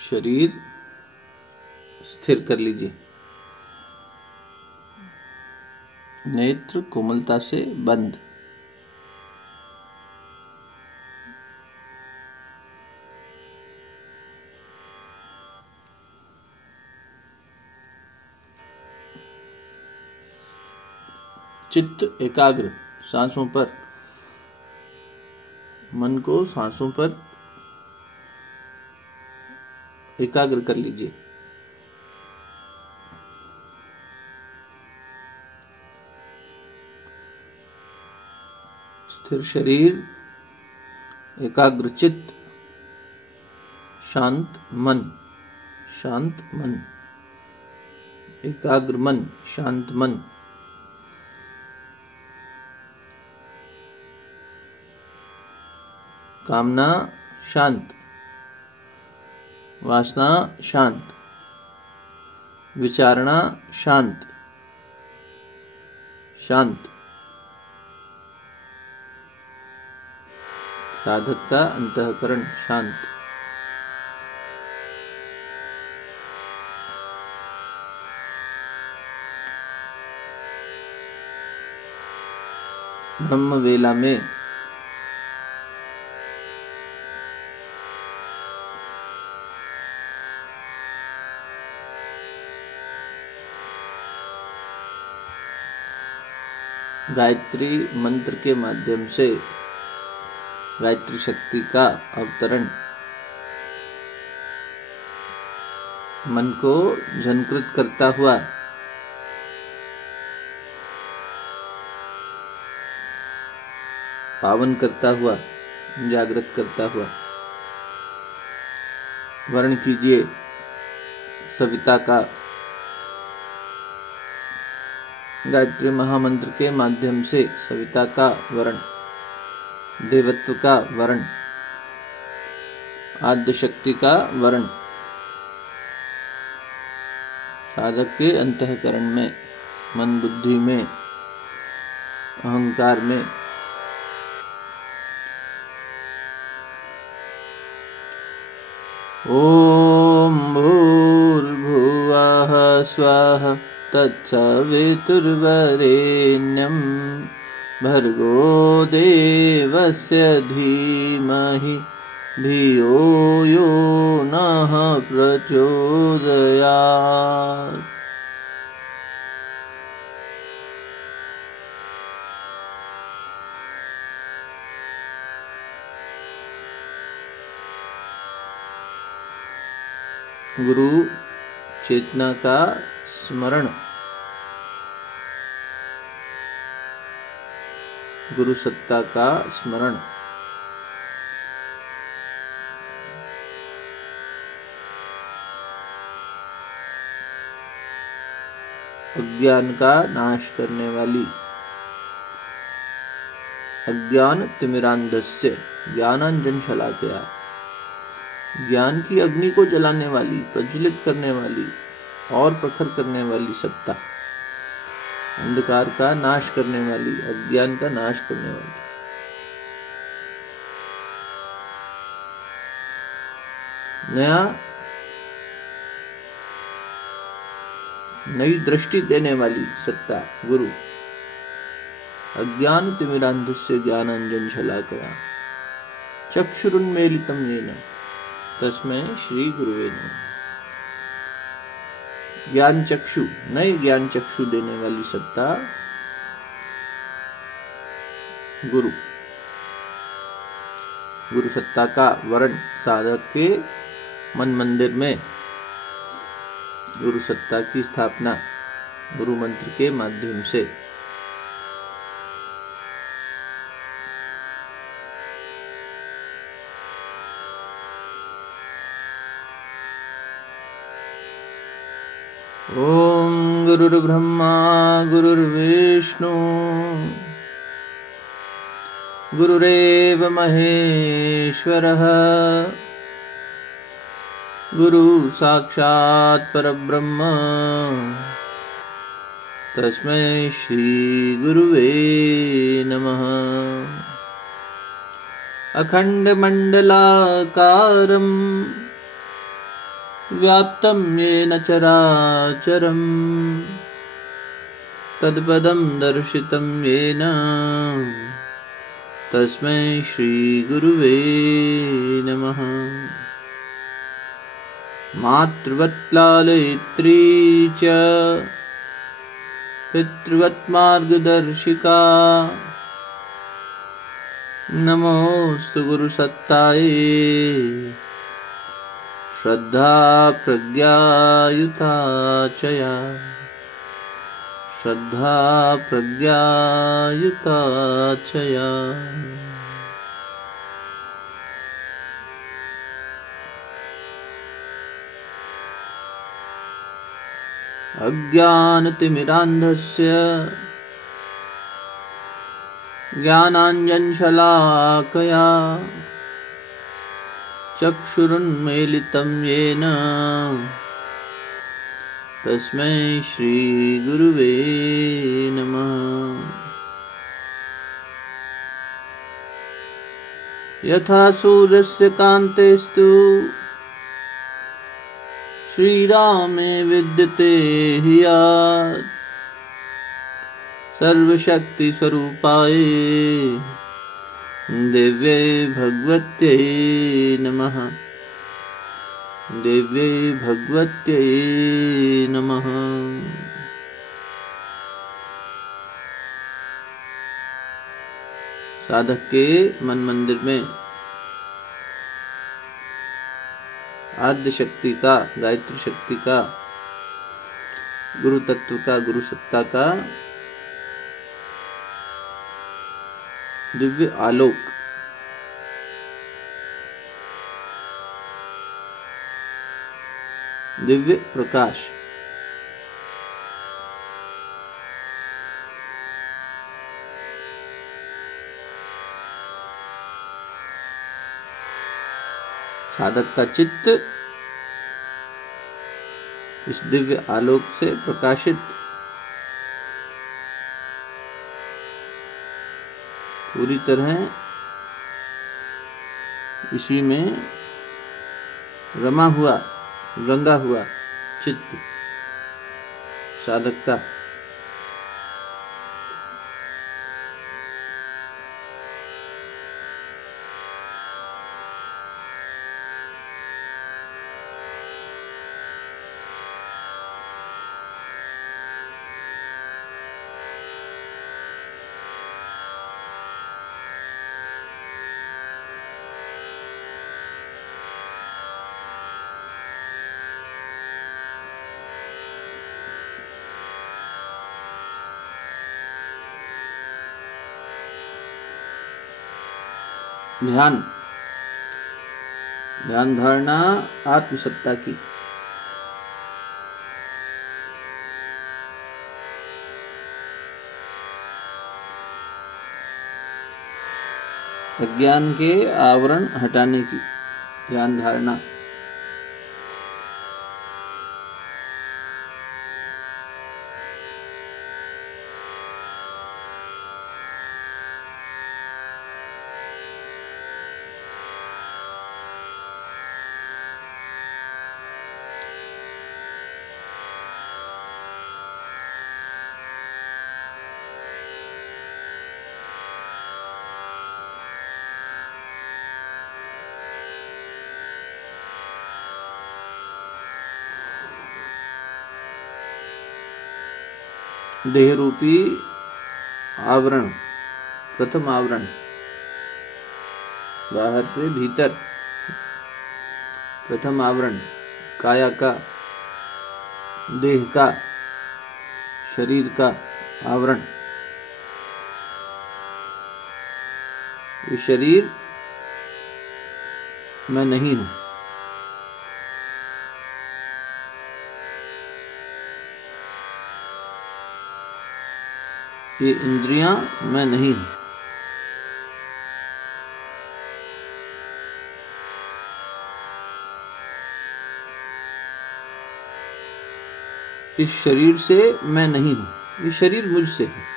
शरीर स्थिर कर लीजिए। नेत्र कोमलता से बंद। चित्त एकाग्र, सांसों पर, मन को सांसों पर एकाग्र कर लीजिए। स्थिर शरीर, एकाग्र चित्त, शांत मन, शांत मन, एकाग्र मन, शांत मन। कामना शांत, वासना शांत, विचारणा शांत, शांत। साधक का अंतःकरण शांत। ब्रह्म वेला में गायत्री मंत्र के माध्यम से गायत्री शक्ति का अवतरण मन को झंकृत करता हुआ पावन करता हुआ, जागृत करता हुआ वर्ण कीजिए सविता का। गायत्री महामंत्र के माध्यम से सविता का वर्ण, देवत्व का वर्ण, आद्य शक्ति का वर्ण साधक के अंतःकरण में, मन बुद्धि में, अहंकार में ओम भूर्भुवः स्वः तत्सवितुर्वरेण्यं भर्गो देवस्य धीमहि धियो यो नः प्रचोदयात्। गुरु चेतना का स्मरण, गुरु सत्ता का स्मरण, अज्ञान का नाश करने वाली, अज्ञान तिमिरांधस्य ज्ञानांजन शलाकया, ज्ञान की अग्नि को जलाने वाली, प्रज्वलित करने वाली और प्रखर करने वाली सत्ता, अंधकार का नाश करने वाली, अज्ञान का नाश करने वाली, नई दृष्टि देने वाली सत्ता गुरु। अज्ञान तिमिरांधस्य ज्ञानांजन शलाकया चक्षुरुन्मीलितं येन तस्मै श्री गुरुवे नमः। ज्ञान चक्षु, नए ज्ञान चक्षु देने वाली सत्ता गुरु। गुरु सत्ता का वर्ण साधक के मन मंदिर में गुरु सत्ता की स्थापना गुरु मंत्र के माध्यम से। ओम गुरुर्ब्रह्मा गुरुर्विष्णु गुरुरेव महेश्वरः गुरु साक्षात् परब्रह्म तस्मै श्री गुरुवे नमः। अखंड मंडलाकारं व्याप्तं येन चराचरं तत्पदं दर्शितं येन तस्मै श्रीगुरुवे नमः। मातृवत् लालयित्री च पितृवत् मार्गदर्शिका नमोस्तु गुरुसत्तायै श्रद्धा प्रज्ञायुता च या श्रद्धा प्रज्ञायुता च या। अज्ञानतिमिरान्धस्य ज्ञानाञ्जनशलाकया चक्षुरुन्मीलितं येन तस्मै श्रीगुरुवे नमः। यथा सूर्यस्य कान्तेस्तु श्रीरामे विद्यते हि यात् सर्वशक्तिस्वरूपाय दिव्ये भगवत्यै नमः। दिव्ये भगवत्यै नमः। साधक के मन मंदिर में आद्य शक्ति का, गायत्री शक्ति का, गुरु तत्व का, गुरु सत्ता का दिव्य आलोक, दिव्य प्रकाश साधक का चित्त इस दिव्य आलोक से प्रकाशित पूरी तरह इसी में रमा हुआ, रंगा हुआ चित्त साधक का ध्यान, ध्यान धारणा आत्मसत्ता की। अज्ञान के आवरण हटाने की ध्यान धारणा। देह रूपी आवरण, प्रथम आवरण, बाहर से भीतर प्रथम आवरण, काया का, देह का, शरीर का आवरण। ये शरीर मैं नहीं हूं। ये इंद्रियां मैं नहीं हूं। इस शरीर से मैं नहीं हूं, ये शरीर मुझसे है।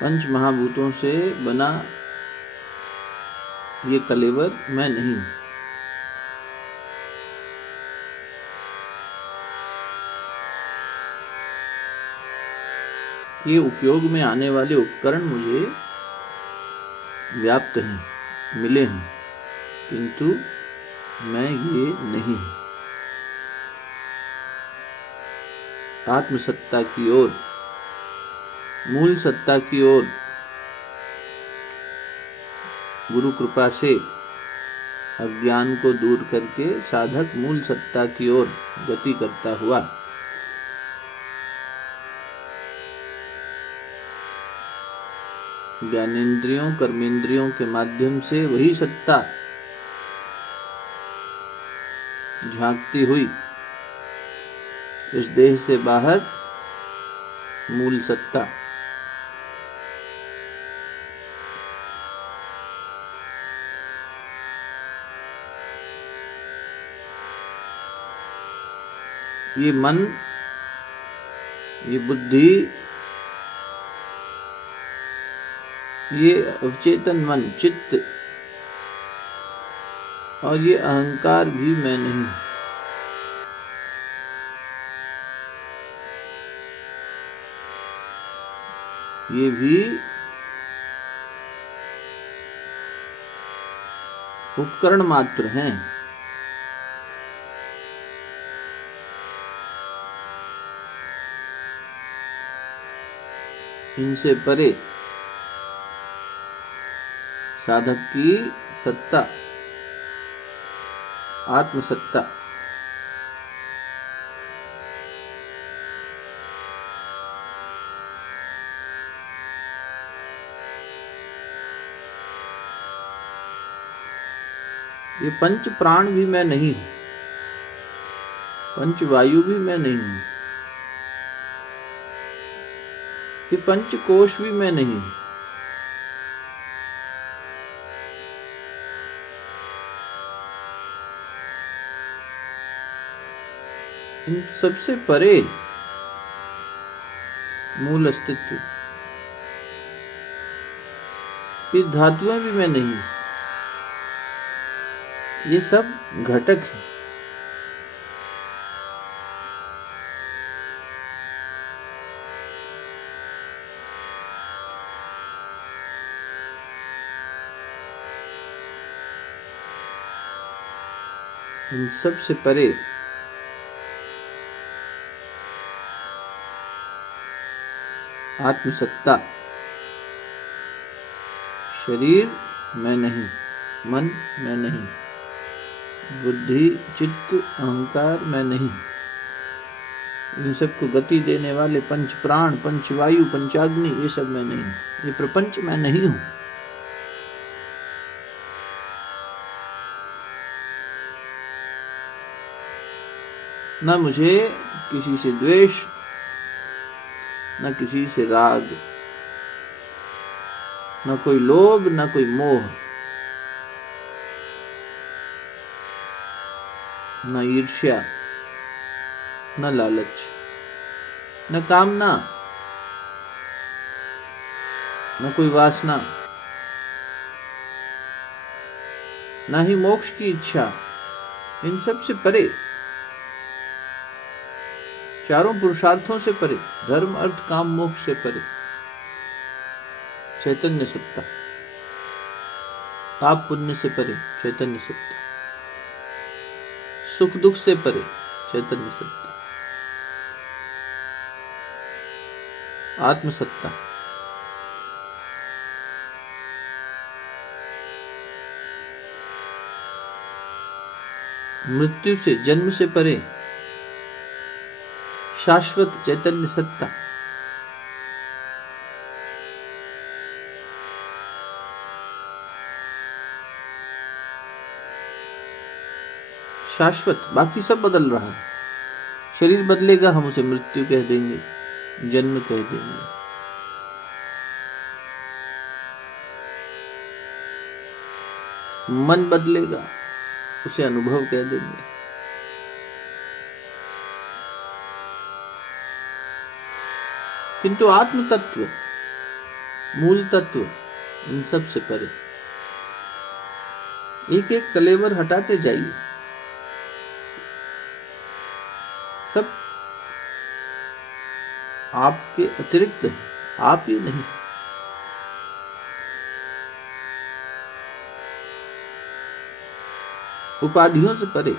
पंच महाभूतों से बना ये कलेवर मैं नहीं। ये उपयोग में आने वाले उपकरण मुझे व्याप्त हैं, मिले हैं, किंतु मैं ये नहीं। आत्मसत्ता की ओर, मूल सत्ता की ओर गुरु कृपा से अज्ञान को दूर करके साधक मूल सत्ता की ओर गति करता हुआ ज्ञानेंद्रियों कर्मेंद्रियों के माध्यम से वही सत्ता झांकती हुई इस देह से बाहर मूल सत्ता ये मन, ये बुद्धि, ये अवचेतन मन चित्त और ये अहंकार भी मैं नहीं। ये भी उपकरण मात्र हैं। इनसे परे साधक की सत्ता, आत्मसत्ता, ये पंच प्राण भी मैं नहीं हूं, पंच वायु भी मैं नहीं हूं, ये पंच कोश भी मैं नहीं हूं। इन सबसे परे मूल अस्तित्व, ये धातुएं भी मैं नहीं, ये सब घटक है। इन सब से परे आत्मसत्ता, शरीर मैं नहीं, मन मैं नहीं, बुद्धि चित्त अहंकार मैं नहीं, इन सबको गति देने वाले पंच प्राण, पंच वायु, पंचाग्नि, ये सब मैं नहीं, ये प्रपंच मैं नहीं हूं। न मुझे किसी से द्वेष, न किसी से राग, न कोई लोभ, न कोई मोह, न ईर्ष्या, न लालच, न कामना, न कोई वासना, न ही मोक्ष की इच्छा। इन सब से परे, चारों पुरुषार्थों से परे, धर्म अर्थ काम मोक्ष से परे चैतन्य सत्ता, पाप पुण्य से परे चैतन्य सत्ता, सुख दुख से परे चैतन्य सत्ता, आत्मसत्ता, मृत्यु से जन्म से परे शाश्वत चैतन्य सत्ता, शाश्वत। बाकी सब बदल रहा है, शरीर बदलेगा, हम उसे मृत्यु कह देंगे, जन्म कह देंगे। मन बदलेगा, उसे अनुभव कह देंगे। किंतु आत्म तत्व मूल तत्व इन सब से परे। एक एक कलेवर हटाते जाइए, सब आपके अतिरिक्त है, आप ही नहीं। उपाधियों से परे।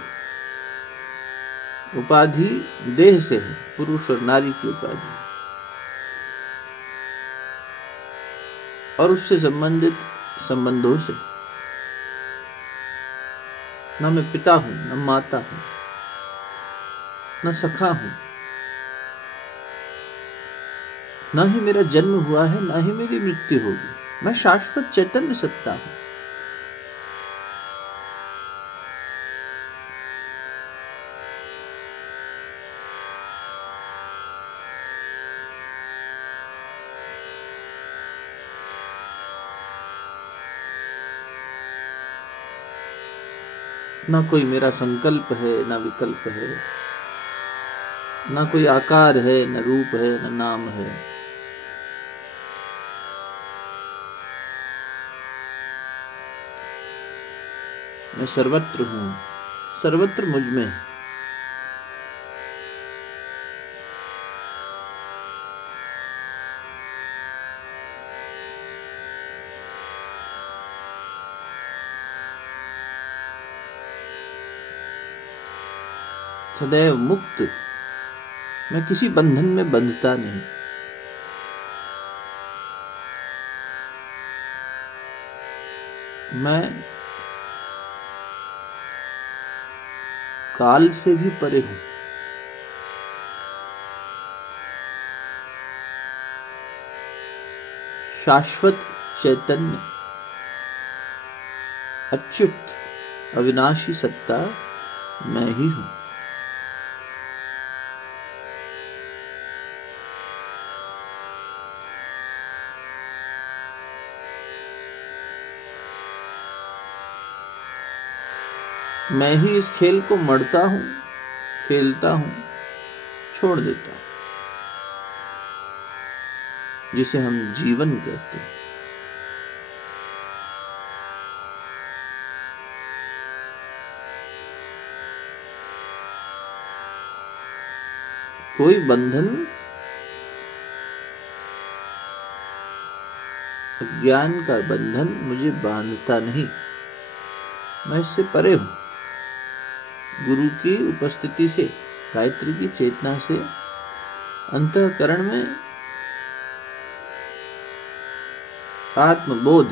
उपाधि देह से है, पुरुष और नारी की उपाधि, और उससे संबंधित संबंधों से। न मैं पिता हूं, न माता हूं, न सखा हूं, न ही मेरा जन्म हुआ है, न ही मेरी मृत्यु होगी। मैं शाश्वत चैतन्य सत्ता हूं। ना कोई मेरा संकल्प है, ना विकल्प है, ना कोई आकार है, न रूप है, न नाम है। मैं सर्वत्र हूं, सर्वत्र मुझ में है। सदैव मुक्त। मैं किसी बंधन में बंधता नहीं। मैं काल से भी परे हूं। शाश्वत चैतन्य, अच्युत अविनाशी सत्ता मैं ही हूं। मैं ही इस खेल को मढ़ता हूं, खेलता हूं, छोड़ देता हूं, जिसे हम जीवन कहते हैं। कोई बंधन अज्ञान का बंधन मुझे बांधता नहीं। मैं इससे परे हूं। गुरु की उपस्थिति से, गायत्री की चेतना से अंतःकरण में आत्मबोध।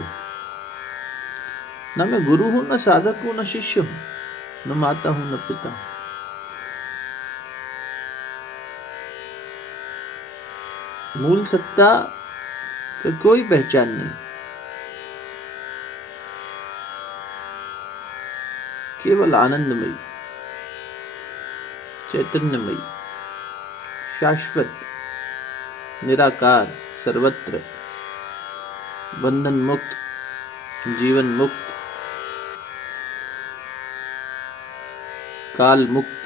न मैं गुरु हूं, न साधक हूं, न शिष्य हूं, न माता हूं, न पिता हूं। मूल सत्ता का कोई पहचान नहीं। केवल आनंदमयी, चैतन्यमयी, शाश्वत, निराकार, सर्वत्र, बंधन मुक्त, जीवन मुक्त, काल मुक्त,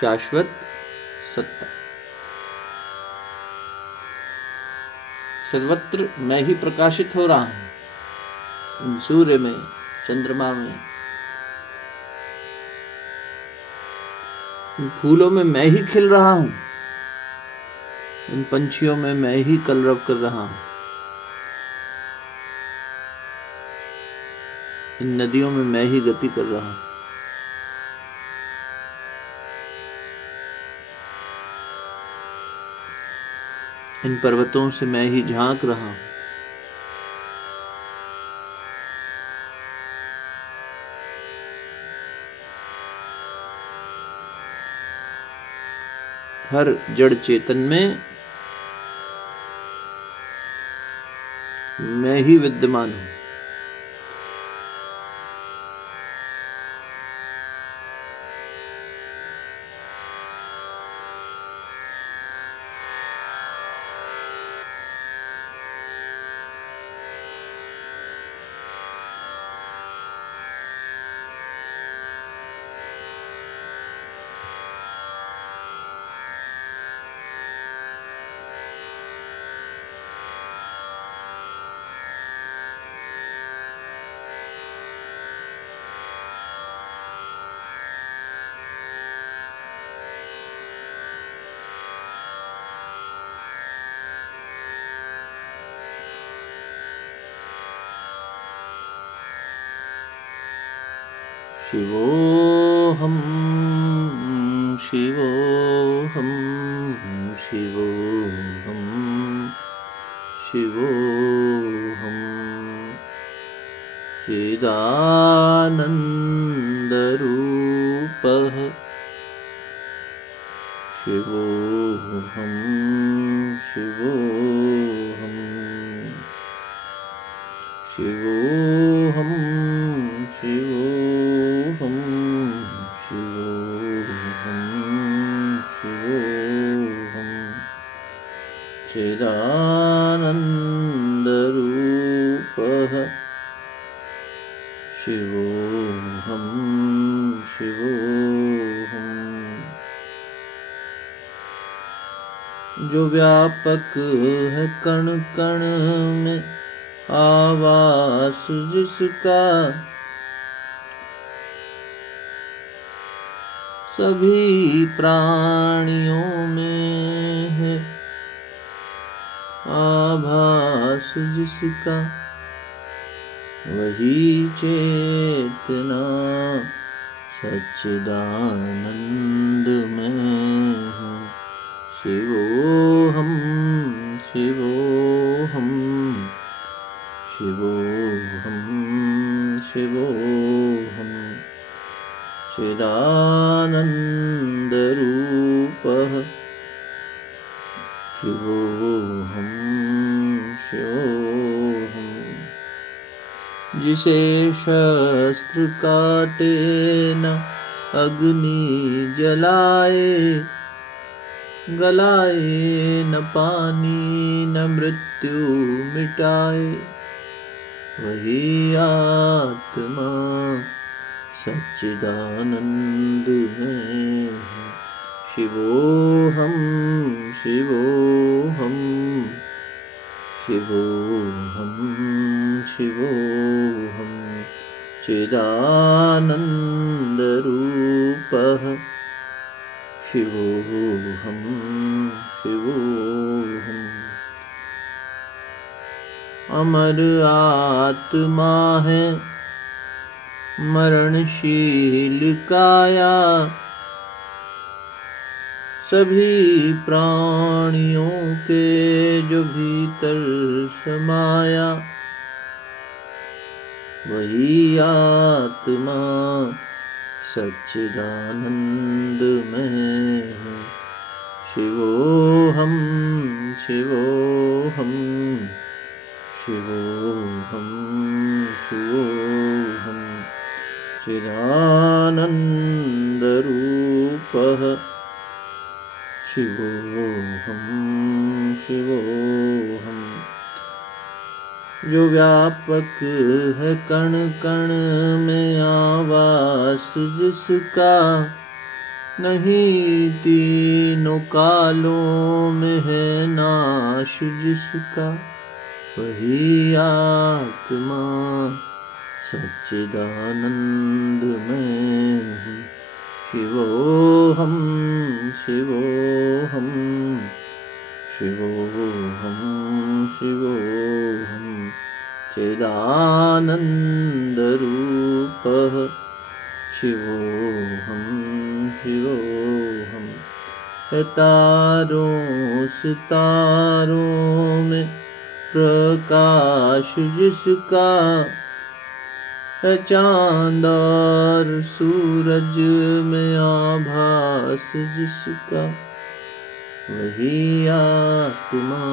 शाश्वत सत्ता। सर्वत्र मैं ही प्रकाशित हो रहा हूं। सूर्य में, चंद्रमा में, फूलों में मैं ही खिल रहा हूं। इन पंछियों में मैं ही कलरव कर रहा हूं। इन नदियों में मैं ही गति कर रहा हूं। इन पर्वतों से मैं ही झांक रहा हूं। हर जड़ चेतन में मैं ही विद्यमान हूं। शिवोऽहं शिवोऽहं शिवोऽहं शिवोऽहं चिदानन्दरूपः शिवोऽहं शिवोऽहं शिवोऽहं शिवोऽहं शिवोऽहं शिवोऽहं चिदानन्दरूपः शिवोऽहं शिवोऽहं जो व्यापक है कण कण में आवास जिसका सभी प्राणियों में है आभास जिसका वही चेतना सच्चिदानंद में है शिवोऽहं शिवोऽहं शिवोऽहं शिवोऽहं चिदानन्दरूपः शिवोऽहं शिवोऽहं जिसे शस्त्र काटे न अग्नि जलाए गलाए न पानी न मृत्यु मिटाए वही आत्मा सच्चिदानंद में है शिवोऽहं शिवोऽहं शिवोऽहं शिवोऽहं चिदानन्दरूपः शिवोऽहं शिवोऽहं अमर आत्मा है मरणशील काया सभी प्राणियों के जो भीतर समाया वही आत्मा सच्चिदानंद में है शिवोऽहं शिवोऽहं शिवोऽहं शिवोऽहं चिदानन्दरूपः शिवोऽहं शिवोऽहं जो व्यापक है कण कण में आवास जिसका नहीं तीनों कालों में है नाश जिसका वही आत्मा सच्चिदानंद में है शिवोऽहं शिवोऽहं शिवोऽहं शिवोऽहं चिदानन्दरूपः शिवोऽहं शिवोऽहं तारों सितारों में प्रकाश जिसका है चाँद और सूरज में आभास जिसका वही आत्मा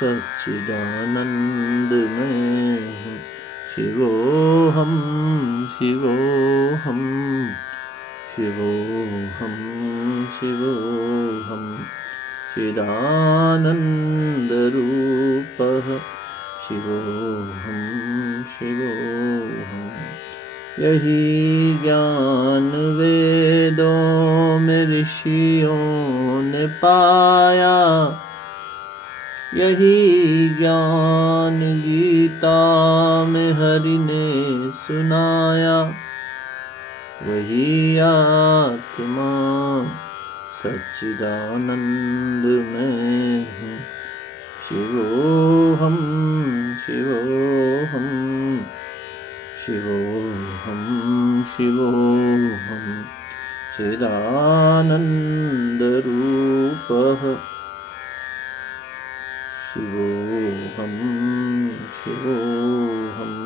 सच्चिदानंद में है शिवोऽहं शिवोऽहं शिवोऽहं शिवोऽहं चिदानन्दरूपः शिवोऽहं शिवोऽहं यही ज्ञान वेदों में ऋषियों ने पाया यही ज्ञान गीता में हरि ने सुनाया वही आत्मा सच्चिदानंद में है शिवोऽहं शिवोऽहं शिवोऽहं शिवोऽहं चिदानन्दरूपः शिवोऽहं शिवोऽहम्।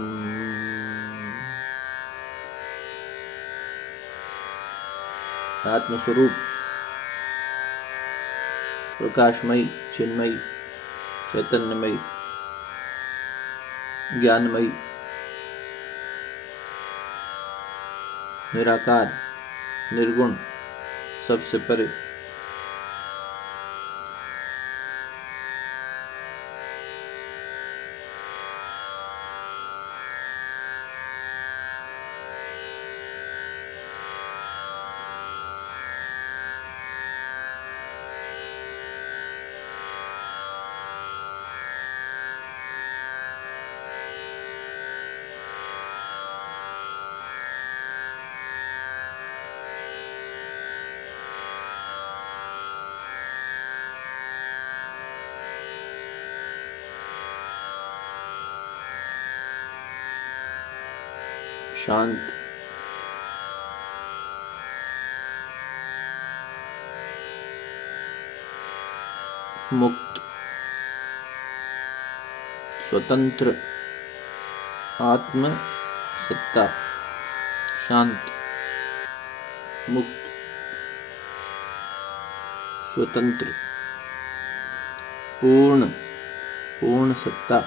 आत्मस्वरूप प्रकाशमयी, चिन्मयी, चैतन्यमयी, ज्ञानमयी, निराकार, निर्गुण, सबसे परे। शांत, मुक्त, स्वतंत्र, आत्म सत्ता, शांत, मुक्त, स्वतंत्र, पूर्ण, पूर्ण सत्ता।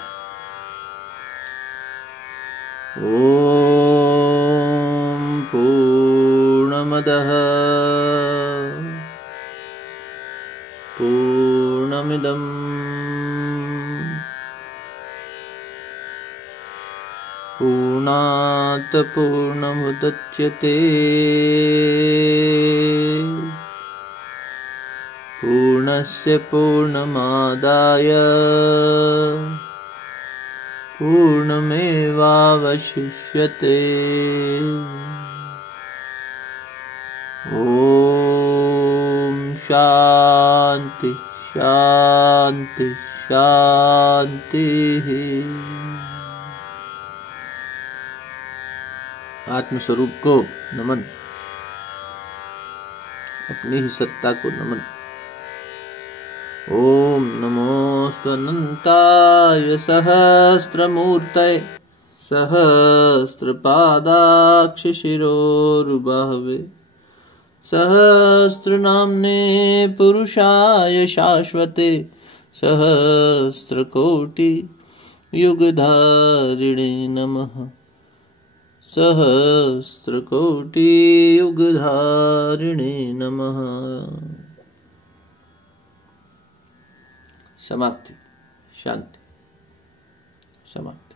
ओम पूर्णमदः पूर्णमिदं पूर्णात् पूर्णमुदच्यते पूर्णस्य पूर्णमादाय पूर्णमेवावशिष्यते। ओम शांति शांति शांति। आत्मस्वरूप को नमन, अपनी ही सत्ता को नमन। ओम नमोऽस्त्वनन्ताय सहस्रमूर्तये सहस्रपादाक्षशिरोरुबाहवे सहस्रनाम्ने पुरुषाय शाश्वते सहस्रकोटियुगधारिणे नमः सहस्रकोटियुगधारिणे नमः। समाप्ति, शांति, समाप्ति।